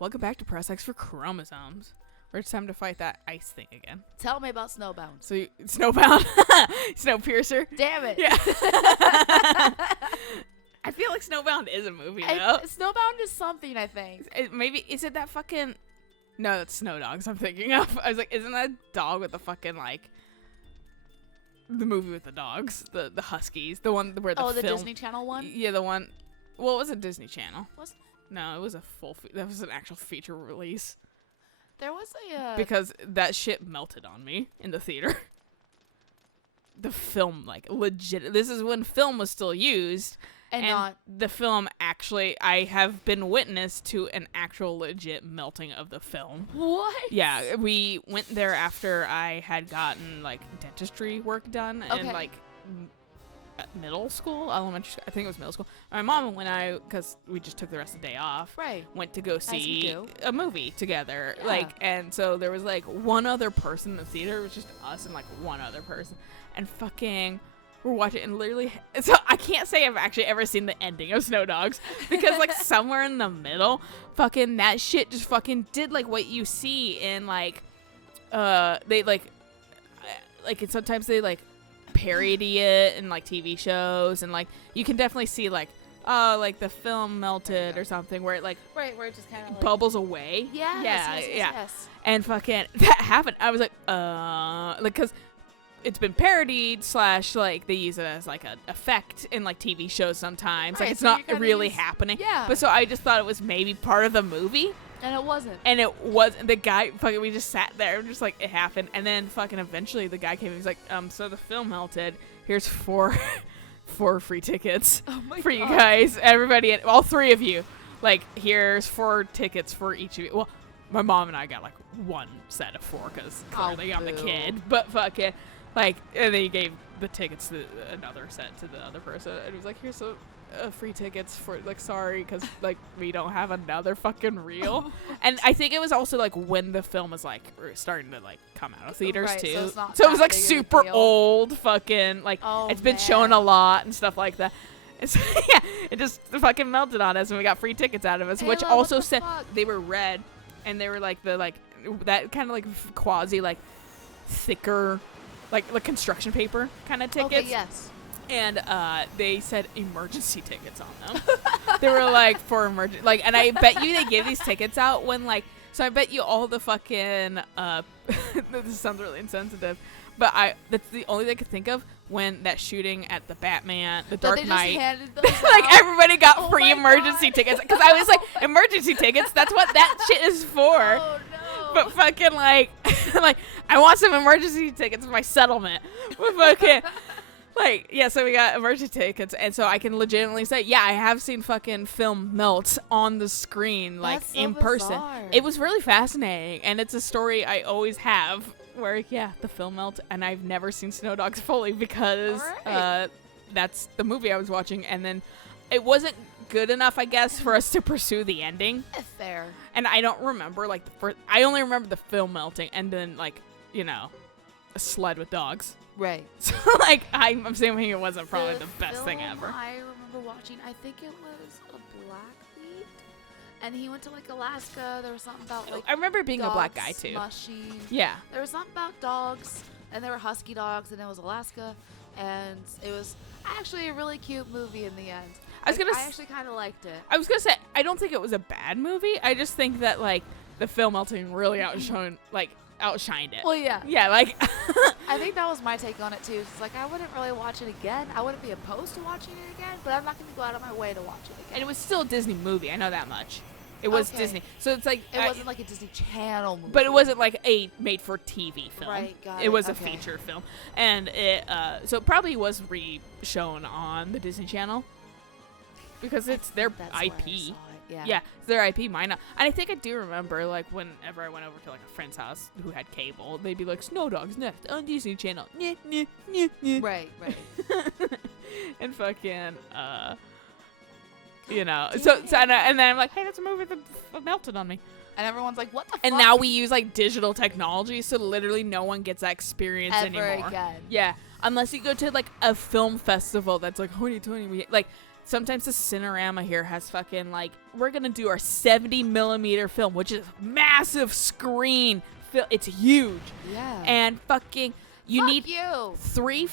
welcome back to Press X for Chromosomes. Where it's time to fight that ice thing again. Tell me about Snowbound. So, Snowbound? Snowpiercer? Damn it. Yeah. I feel like Snowbound is a movie, though. Snowbound is something, I think. Maybe, is it that fucking... No, that's Snow Dogs I'm thinking of. I was like, isn't that dog with the fucking, like... The movie with the dogs? The Huskies? The one where the film... Oh, the Disney Channel one? Yeah, the one... Well, it was a Disney Channel. Was it? No, it was a full... That was an actual feature release. There was a... Because that shit melted on me in the theater. The film, like, legit... This is when film was still used... And not the film actually, I have been witness to an actual legit melting of the film. What? Yeah, we went there after I had gotten like dentistry work done in like middle school, elementary school. I think it was middle school. My mom and I, because we just took the rest of the day off, went to go see a movie together. Yeah. Like, and so there was like one other person in the theater. It was just us and like one other person, and fucking. We're watching and literally, so I can't say I've actually ever seen the ending of Snow Dogs because like somewhere in the middle, fucking that shit just fucking did like what you see in like, they like sometimes they like parody it in like TV shows and like you can definitely see like, oh, like the film melted or something where it like, where it just kind of like bubbles away. Yes. And fucking that happened. I was like, like, cause it's been parodied / like they use it as like an effect in like TV shows sometimes. Like it's so not really happening. Yeah. But so I just thought it was maybe part of the movie. And it wasn't. And it wasn't. The guy fucking we just sat there and just like it happened. And then fucking eventually the guy came and he was like, so the film melted. Here's four free tickets for you guys. Everybody, all three of you. Like here's 4 tickets for each of you. Well, my mom and I got like one set of 4 because clearly I'm the kid. But fucking. Like, and then he gave the tickets to another set to the other person. And he was like, here's free tickets for, like, sorry, because, like, we don't have another fucking reel. And I think it was also, like, when the film was, like, starting to, like, come out of theaters, too. So it was, like, super old fucking, like, it's been shown a lot and stuff like that. And so, yeah, it just fucking melted on us and we got free tickets out of us, which also said they were red. And they were, like, that kind of, like, quasi, like, thicker... Like construction paper kind of tickets. Okay, yes. And they said emergency tickets on them. They were like for emergency, like, and I bet you they gave these tickets out when like, so I bet you all the fucking, this sounds really insensitive, but that's the only thing I could think of when that shooting at the Batman, the Dark Knight, like everybody got free emergency tickets. Cause I was like, emergency tickets, that's what that shit is for. Oh, no. But fucking like, like I want some emergency tickets for my settlement. But fucking, like, yeah. So we got emergency tickets, and so I can legitimately say, yeah, I have seen fucking film melt on the screen, like That's so in person. bizarre. It was really fascinating, and it's a story I always have where the film melt, and I've never seen Snow Dogs fully because that's the movie I was watching, and then it wasn't good enough, I guess, for us to pursue the ending. Fair. And I don't remember, like, I only remember the film melting and then, like, you know, a sled with dogs. Right. So, like, I'm assuming it wasn't probably the best thing ever. I remember watching, I think it was a Blackfeet, and he went to, like, Alaska. There was something about, like, I remember being a black guy, too. Smushy. Yeah. There was something about dogs, and there were husky dogs, and it was Alaska, and it was actually a really cute movie in the end. I actually kind of liked it. I was gonna say, I don't think it was a bad movie. I just think that, like, the film melting really outshined it. Well, yeah. Yeah, like. I think that was my take on it, too. It's like, I wouldn't really watch it again. I wouldn't be opposed to watching it again, but I'm not going to go out of my way to watch it again. And it was still a Disney movie. I know that much. It was Disney. So it's like. It wasn't like a Disney Channel movie. But it wasn't like a made-for-TV film. Right, got it. It was a feature film. And it, so it probably was re-shown on the Disney Channel. Because it's their IP. Yeah, it's their IP, mine not. And I think I do remember, like, whenever I went over to, like, a friend's house who had cable, they'd be like, Snow Dogs next on Disney Channel. Right. And fucking, you know. So and then I'm like, hey, that's a movie that melted on me. And everyone's like, what the fuck? And now we use, like, digital technology, so literally no one gets that experience ever anymore. Again. Yeah. Unless you go to, like, a film festival that's, like, hoity-toity. Like, sometimes the Cinerama here has fucking like, we're gonna do our 70mm film, which is massive screen. It's huge. Yeah. And fucking, you need you. 3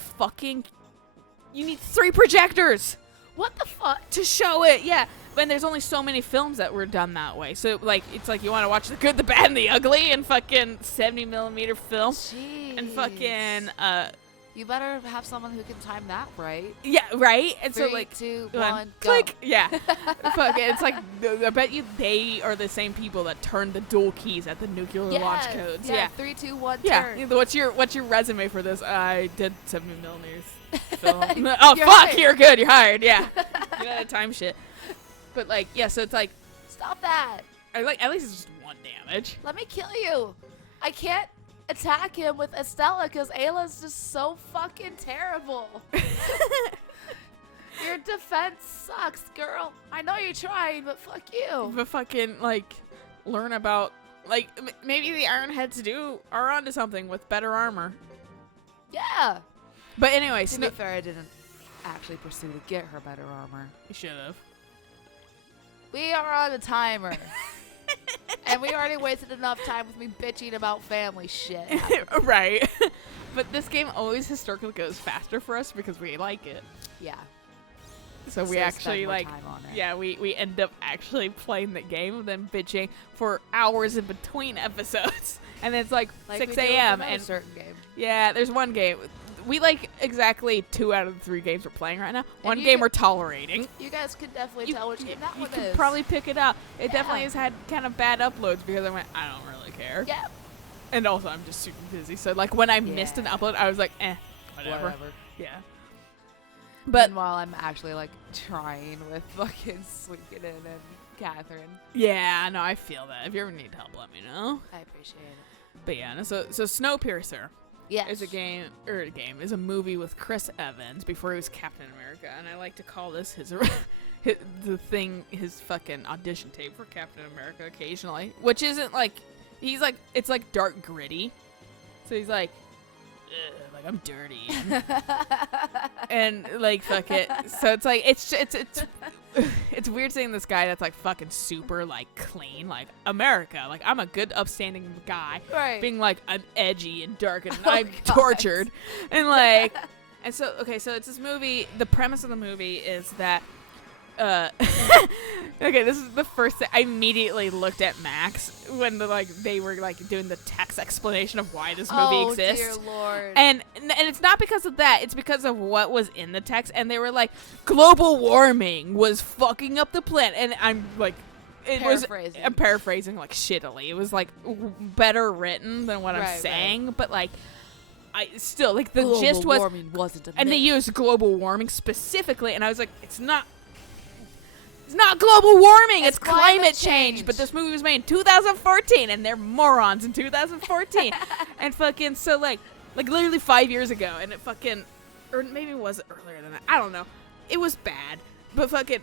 projectors. What the fuck? To show it, yeah. And there's only so many films that were done that way. So, like, it's like you want to watch the good, the bad, and the ugly and fucking 70mm film. Jeez. And fucking, you better have someone who can time that right. Yeah, right? And 3, so, like, 2, 1, go. click. Yeah. Fucking, it's like, I bet you they are the same people that turned the dual keys at the nuclear launch codes. Yeah. 3, 2, 1, yeah. turn. What's your resume for this? I did 70mm film. Oh, You're fuck, hired. you're good. You're hired. Yeah. You know that time shit. But, like, yeah, so it's like, Stop that. at least it's just 1 damage. Let me kill you. I can't attack him with Estella because Ayla's just so fucking terrible. Your defense sucks, girl. I know you're trying, but fuck you. But fucking, like, learn about, like, maybe the Ironheads are onto something with better armor. Yeah. But anyway, To be fair, I didn't actually pursue to get her better armor. You should have. We are on a timer. And we already wasted enough time with me bitching about family shit. Right. But this game always historically goes faster for us because we like it. Yeah. So we actually, spend more like, time on it. yeah, we end up actually playing the game and then bitching for hours in between episodes. And then it's like 6 a.m. and certain game. Yeah, there's one game. We like exactly 2 out of the 3 games we're playing right now. One game we're tolerating. You guys can definitely tell which game that one is. You can probably pick it up. It definitely has had kind of bad uploads because I went, I don't really care. Yeah. And also, I'm just super busy. So, like, when I missed an upload, I was like, whatever. Yeah. But meanwhile, I'm actually, like, trying with fucking Suikoden and Catherine. Yeah, no, I feel that. If you ever need help, let me know. I appreciate it. But yeah, no, so Snowpiercer. Yes. Is a movie with Chris Evans before he was Captain America, and I like to call this his fucking audition tape for Captain America occasionally, which isn't like, it's like dark gritty, so he's like I'm dirty, and like fuck it, so it's like it's weird seeing this guy that's like fucking super like clean, like America, like I'm a good upstanding guy, right, being like I'm edgy and dark and I'm tortured, and like, and so okay, so it's this movie. The premise of the movie is that okay, this is the first thing I immediately looked at Max when they were like doing the text explanation of why this movie exists. Oh dear Lord. And it's not because of that, it's because of what was in the text, and they were like, global warming was fucking up the planet, and I'm like, I'm paraphrasing like shittily. It was like better written than what I'm saying, but like I still like the global gist was warming wasn't a and myth. they used global warming specifically, and I was like, it's not global warming, it's climate change. But this movie was made in 2014, and they're morons in 2014. And fucking, so like literally 5 years ago, and it fucking, or maybe it was earlier than that, I don't know. It was bad, but fucking,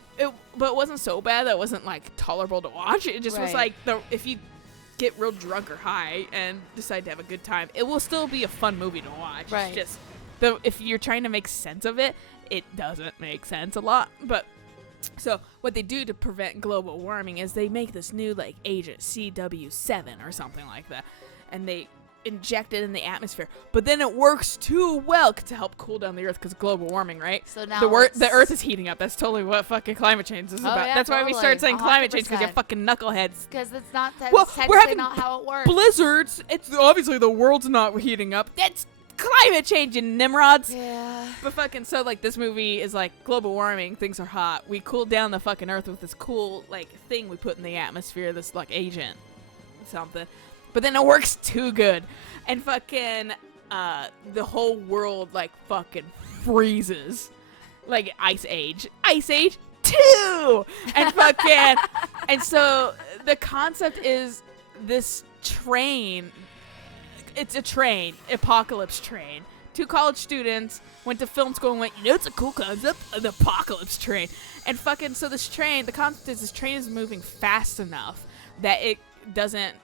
but it wasn't so bad that it wasn't like tolerable to watch. It just was like, if you get real drunk or high and decide to have a good time, it will still be a fun movie to watch. Right. It's just, if you're trying to make sense of it, it doesn't make sense a lot, but. So what they do to prevent global warming is they make this new like agent CW7 or something like that, and they inject it in the atmosphere. But then it works too well to help cool down the Earth because global warming, right? So now the Earth is heating up. That's totally what fucking climate change is about. Yeah, that's why we started saying 100%. climate change, because you're fucking knuckleheads. Because it's not we're having not how it works. Blizzards. It's obviously the world's not heating up. That's climate change, and Nimrods. Yeah. But fucking, so like this movie is like global warming, things are hot. We cooled down the fucking Earth with this cool like thing we put in the atmosphere, this like agent something. But then it works too good. And fucking the whole world like fucking freezes. Like Ice Age 2. And fucking and so the concept is this train. It's a train, apocalypse train. 2 college students went to film school and went, it's a cool concept, an apocalypse train. And fucking, so this train, the concept is this train is moving fast enough that it doesn't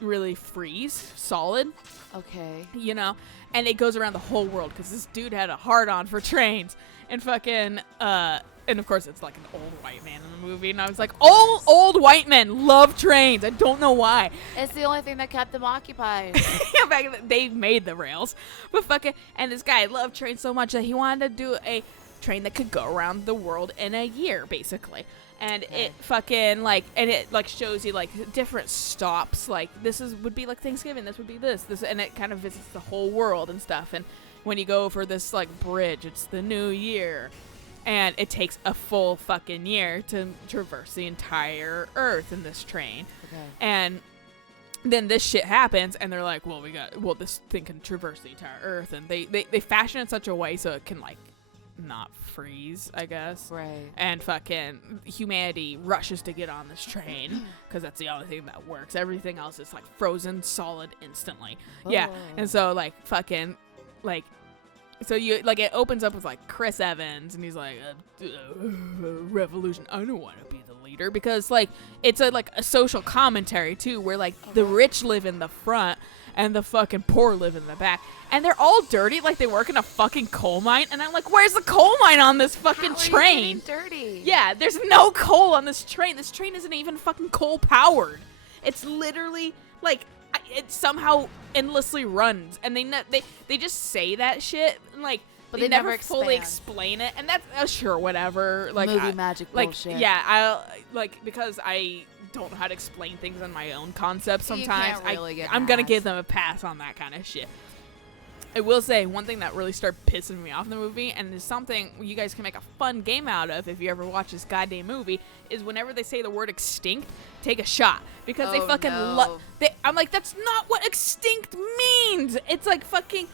really freeze solid. Okay. You know? And it goes around the whole world because this dude had a hard-on for trains. And fucking, and of course it's like an old white man in the movie, and I was like, old white men love trains. I don't know why. It's the only thing that kept them occupied. Yeah, back they made the rails, but fucking, and this guy loved trains so much that he wanted to do a train that could go around the world in a year, basically. And it fucking like, and it like shows you like different stops. Like would be like Thanksgiving. This would be this, and it kind of visits the whole world and stuff. And when you go over this like bridge, it's the new year, and it takes a full fucking year to traverse the entire Earth in this train. Okay. And then this shit happens, and they're like, well, this thing can traverse the entire Earth, and they fashion it in such a way so it can like not freeze, I guess. Right. And fucking humanity rushes to get on this train because that's the only thing that works. Everything else is like frozen solid instantly. Oh. Yeah. And so like fucking like, so you like, it opens up with like Chris Evans, and he's like, revolution. I don't want to be the leader, because like it's a social commentary too, where like the rich live in the front and the fucking poor live in the back, and they're all dirty, like they work in a fucking coal mine. And I'm like, where's the coal mine on this fucking train? How are you getting dirty? Yeah, there's no coal on this train. This train isn't even fucking coal powered. It's literally like it somehow endlessly runs, and they just say that shit, like, but they never fully explain it. And that's sure, whatever, like movie magic bullshit. Yeah, I like, because I don't know how to explain things on my own concepts sometimes. I'm gonna give them a pass on that kind of shit. I will say one thing that really started pissing me off in the movie, and is something you guys can make a fun game out of if you ever watch this goddamn movie, is whenever they say the word extinct, take a shot, because they fucking I'm like, that's not what extinct means. It's like fucking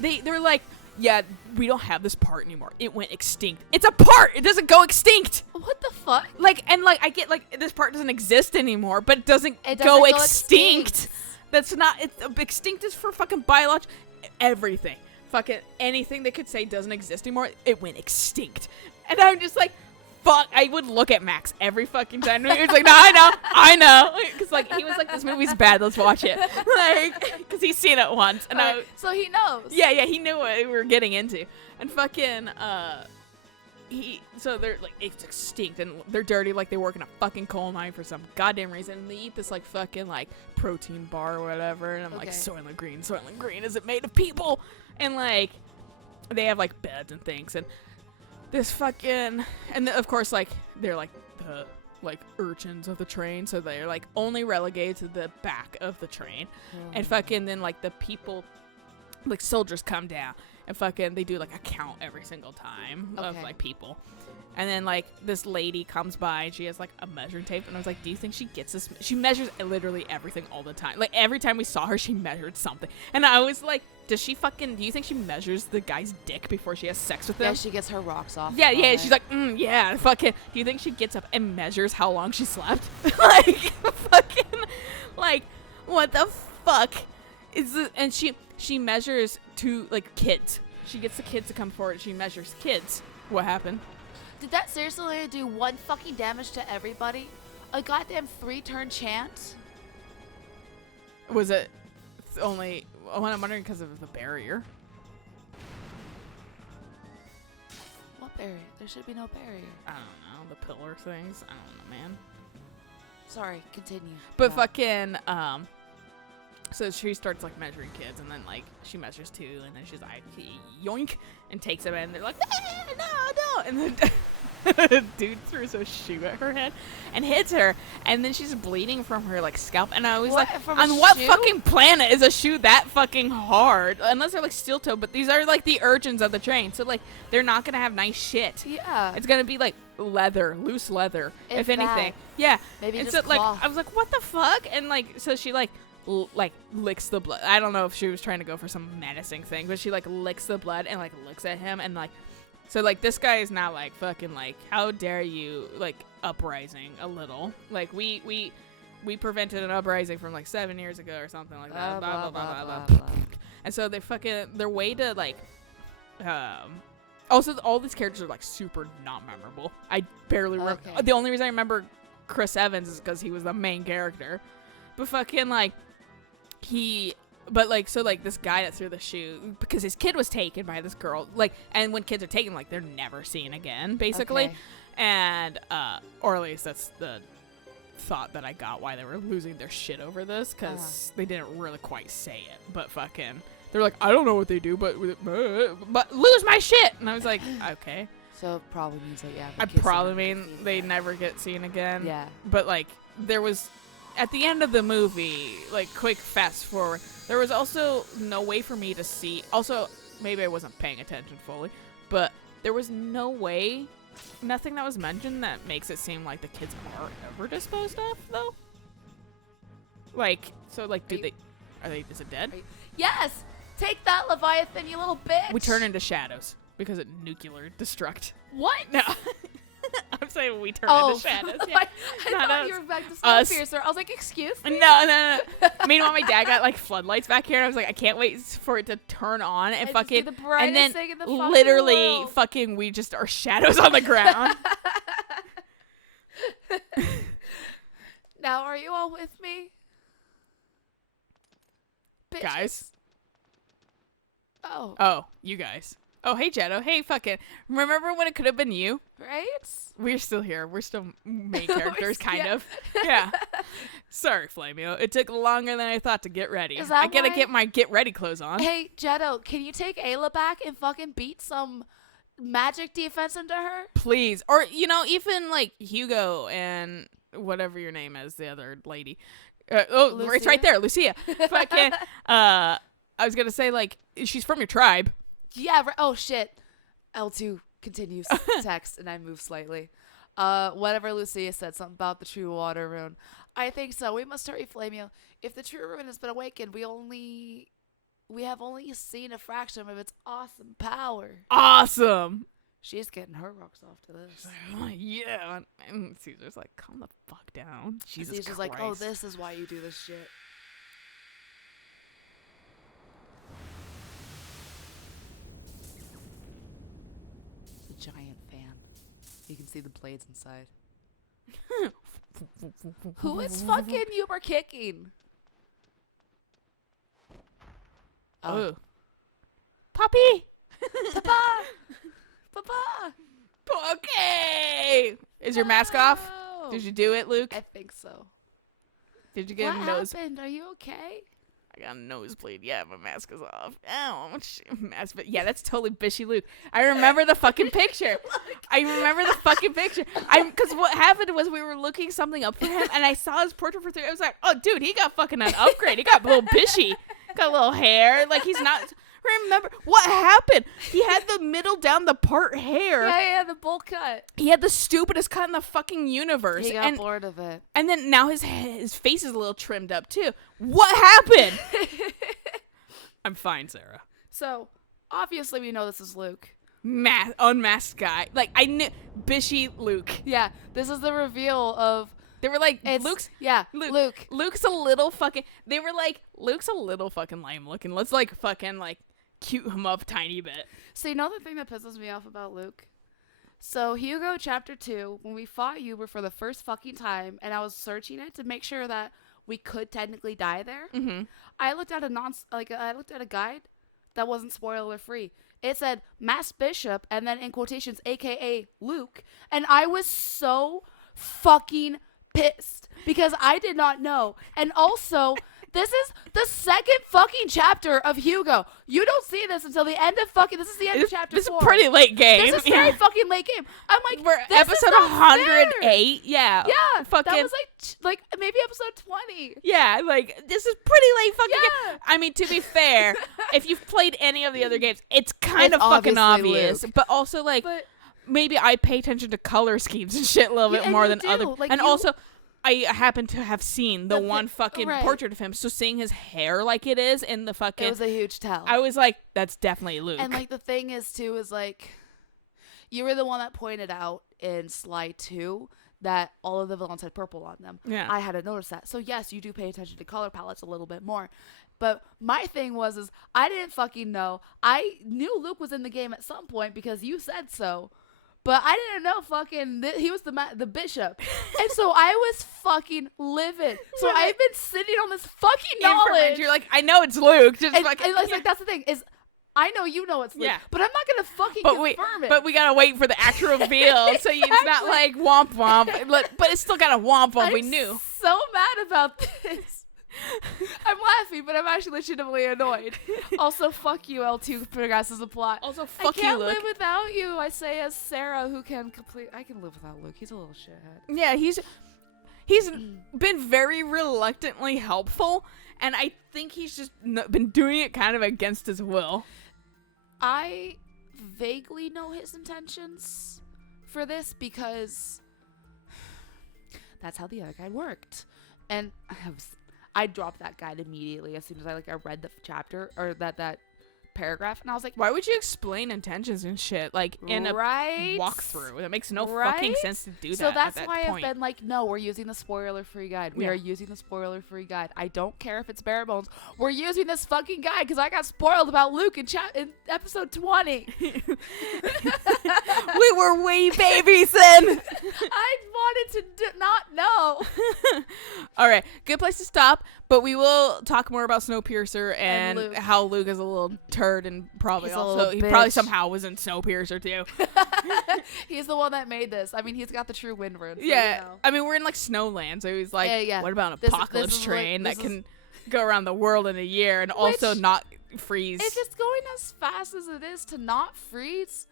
they're like, yeah, we don't have this part anymore. It went extinct. It's a part. It doesn't go extinct. What the fuck? Like, and like, I get like this part doesn't exist anymore, but it doesn't go extinct. That's not. Extinct is for fucking biological. Everything. Fucking anything they could say doesn't exist anymore. It went extinct. And I'm just like, fuck. I would look at Max every fucking time. He was like, no, I know. Because like, he was like, this movie's bad. Let's watch it. Like, because he's seen it once. And so he knows. Yeah, he knew what we were getting into. And fucking, so they're like, it's extinct, and they're dirty, like they work in a fucking coal mine for some goddamn reason, and they eat this like fucking like protein bar or whatever, and I'm like, Soylent Green, is it made of people? And like, they have like beds and things, and this fucking, and of course like, they're like the like urchins of the train, so they're like only relegated to the back of the train. And fucking then like the people, like soldiers, come down, and fucking they do like a count every single time of like people. And then like this lady comes by, and she has like a measuring tape, and I was like, do you think she gets this? She measures literally everything all the time. Like every time we saw her, she measured something. And I was like, do you think she measures the guy's dick before she has sex with him? Yeah, she gets her rocks off. Yeah, she's like, yeah, fucking. Do you think she gets up and measures how long she slept? Like, fucking, like, what the fuck is this? And she measures to like kids. She gets the kids to come forward, and she measures kids. What happened? Did that seriously do one fucking damage to everybody? A goddamn 3-turn chant? Was it only? Oh, I'm wondering because of the barrier. What barrier? There should be no barrier. I don't know. The pillar things. I don't know, man. Sorry, continue. But fucking, so she starts like measuring kids, and then like she measures 2, and then she's like, yoink, and takes them in, and they're like, no, and then dude throws a shoe at her head and hits her, and then she's bleeding from her like scalp, and I was like, on what fucking planet is a shoe that fucking hard? Unless they're like steel toe, but these are like the urchins of the train, so like they're not gonna have nice shit. Yeah, it's gonna be like leather, loose leather, if anything. Yeah, maybe and just so, like, I was like, what the fuck? And like, so she like licks the blood. I don't know if she was trying to go for some menacing thing, but she like licks the blood and like looks at him, and like, so like this guy is now like fucking like, how dare you, like uprising a little, like we prevented an uprising from like 7 years ago or something like that, blah, blah, blah, blah, blah, blah. And so they fucking, their way to like also all these characters are like super not memorable. I barely remember. The only reason I remember Chris Evans is because he was the main character, but fucking like, he But like, so like this guy that threw the shoe, because his kid was taken by this girl, like, and when kids are taken, like, they're never seen again, basically. Okay. And or at least that's the thought that I got why they were losing their shit over this, because they didn't really quite say it, but fucking they're like, I don't know what they do, but lose my shit. And I was like, okay. So it probably means that, yeah. I probably mean they never get seen again. Yeah. But like, there was, at the end of the movie, like, quick fast forward, there was also no way for me to see, also maybe I wasn't paying attention fully, but there was no way, nothing that was mentioned that makes it seem like the kids are ever disposed of, though. Like, so like, is it dead? Yes! Take that, Leviathan, you little bitch! We turn into shadows because it nuclear destruct. What? No. I'm saying we turn into shadows. Yeah. I thought you were back to Snowpiercer. I was like, excuse me? No. Meanwhile, my dad got like floodlights back here, and I was like, I can't wait for it to turn on and fucking, the brightest and then thing in the literally world. fucking we just are shadows on the ground. Now, are you all with me? Bitches. Guys. Oh, you guys. Oh, hey, Jetto. Hey, fucking. Remember when it could have been you? right? We're still here. We're still main characters, kind of. Yeah. Sorry, Flamio. It took longer than I thought to get ready. Is that I gotta why? get my get ready clothes on. Hey, Jetto, can you take Ayla back and fucking beat some magic defense into her? Please. Or, even like Hugo and whatever your name is, the other lady. It's right there, Lucia. Fucking. I was gonna say, like, she's from your tribe. Yeah. Oh shit. L2 continues text, and I move slightly. Whatever Lucia said, something about the true water rune. I think so. We must hurry, Flamio. If the true rune has been awakened, we have only seen a fraction of its awesome power. Awesome. She's getting her rocks off to this. She's like, oh, yeah. And Caesar's like, calm the fuck down. Jesus Caesar's Christ. like, oh, this is why you do this shit. Giant fan. You can see the blades inside. Who is fucking Uber kicking? Oh. Poppy! Papa! Papa! Okay! Is your mask off? Did you do it, Luke? I think so. Did you get a nose? What happened? Are you okay? I got a nosebleed. Yeah, my mask is off. Ow. Mask. But yeah, that's totally Bishy Luke. I remember the fucking picture. Because what happened was we were looking something up for him, and I saw his portrait for 3. I was like, oh, dude, he got fucking an upgrade. He got a little Bishy. Got a little hair. Like, he's not... Remember what happened? He had the middle down the part hair. Yeah, the bowl cut. He had the stupidest cut in the fucking universe. He got bored of it. And then now his face is a little trimmed up too. What happened? I'm fine, Sarah. So, obviously we know this is Luke. Unmasked guy. Like, I knew Bishy Luke. Yeah, this is the reveal of... They were like, Luke's a little fucking... They were like, Luke's a little fucking lame looking. Let's like fucking like cute him up a tiny bit. So you know the thing that pisses me off about Luke? So Hugo chapter 2, when we fought Uber for the first fucking time, and I was searching it to make sure that we could technically die there, I looked at a guide that wasn't spoiler free. It said Mass Bishop, and then in quotations, AKA Luke, and I was so fucking pissed because I did not know. And also, this is the second fucking chapter of Hugo. You don't see this until the end of fucking... This is the end of chapter 4. This is a pretty late game. This is very fucking late game. I'm like, we're this episode is not 108. fair. Yeah. Yeah. Fucking, that was like maybe episode 20. Yeah, like, this is pretty late fucking Yeah. game. I mean, to be fair, if you've played any of the other games, it's kind of fucking obvious. Luke. But also, like, maybe I pay attention to color schemes and shit a little bit more than other. Like, and also, I happen to have seen the one fucking right. portrait of him, so seeing his hair like it is in the fucking... It was a huge tell. I was like, that's definitely Luke. And, like, the thing is, too, is, like, you were the one that pointed out in Sly 2 that all of the villains had purple on them. Yeah. I hadn't noticed that. So, yes, you do pay attention to color palettes a little bit more. But my thing was I didn't fucking know. I knew Luke was in the game at some point because you said so. But I didn't know fucking he was the bishop. And so I was fucking livid. So I've been sitting on this fucking knowledge. You're like, I know it's Luke. Just and it's like, that's the thing is, I know you know it's Luke, but I'm not gonna fucking confirm it. But we gotta wait for the actual reveal, so it's not like womp womp. But it's still got a womp womp. We knew. So mad about this. I'm laughing, but I'm actually legitimately annoyed. Also, fuck you, L2 progresses the plot. Also, fuck you, Luke. I can't live without you, I say as Sarah, who can complete... I can live without Luke. He's a little shithead. Yeah, he's been very reluctantly helpful, and I think he's just been doing it kind of against his will. I vaguely know his intentions for this because that's how the other guy worked. And I dropped that guide immediately as soon as I read the chapter or that paragraph, and I was like, why would you explain intentions and shit in a walkthrough? That makes no fucking sense to do that. So that's at that why point. I've been like, no, we're using the spoiler-free guide. We are using the spoiler-free guide. I don't care if it's bare bones. We're using this fucking guide because I got spoiled about Luke in episode 20. We were wee babies then. I wanted to not know. All right, good place to stop. But we will talk more about Snowpiercer and how Luke is a little turd and probably he probably somehow was in Snowpiercer too. He's the one that made this. I mean, he's got the true wind rune. So yeah, I mean, we're in Snowland, so he's like, what about an apocalypse train that can go around the world in a year and also not freeze? If it's going as fast as it is to not freeze,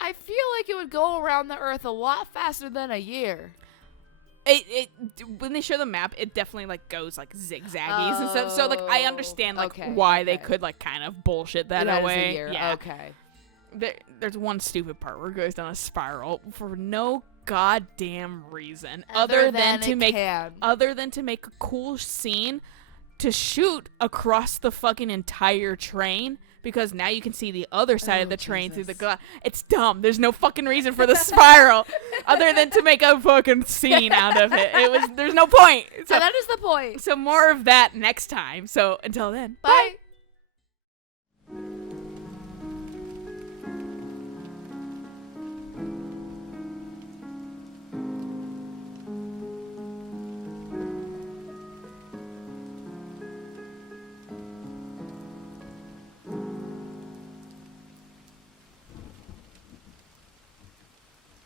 I feel like it would go around the Earth a lot faster than a year. It when they show the map, it definitely goes zigzaggies and stuff. So I understand why they could kind of bullshit that away. Yeah. Okay. There's one stupid part where it goes down a spiral for no goddamn reason other than to make a cool scene to shoot across the fucking entire train. Because now you can see the other side of the train through the glass. It's dumb. There's no fucking reason for the spiral other than to make a fucking scene out of it. There's no point. So that is the point. So more of that next time. So until then, bye.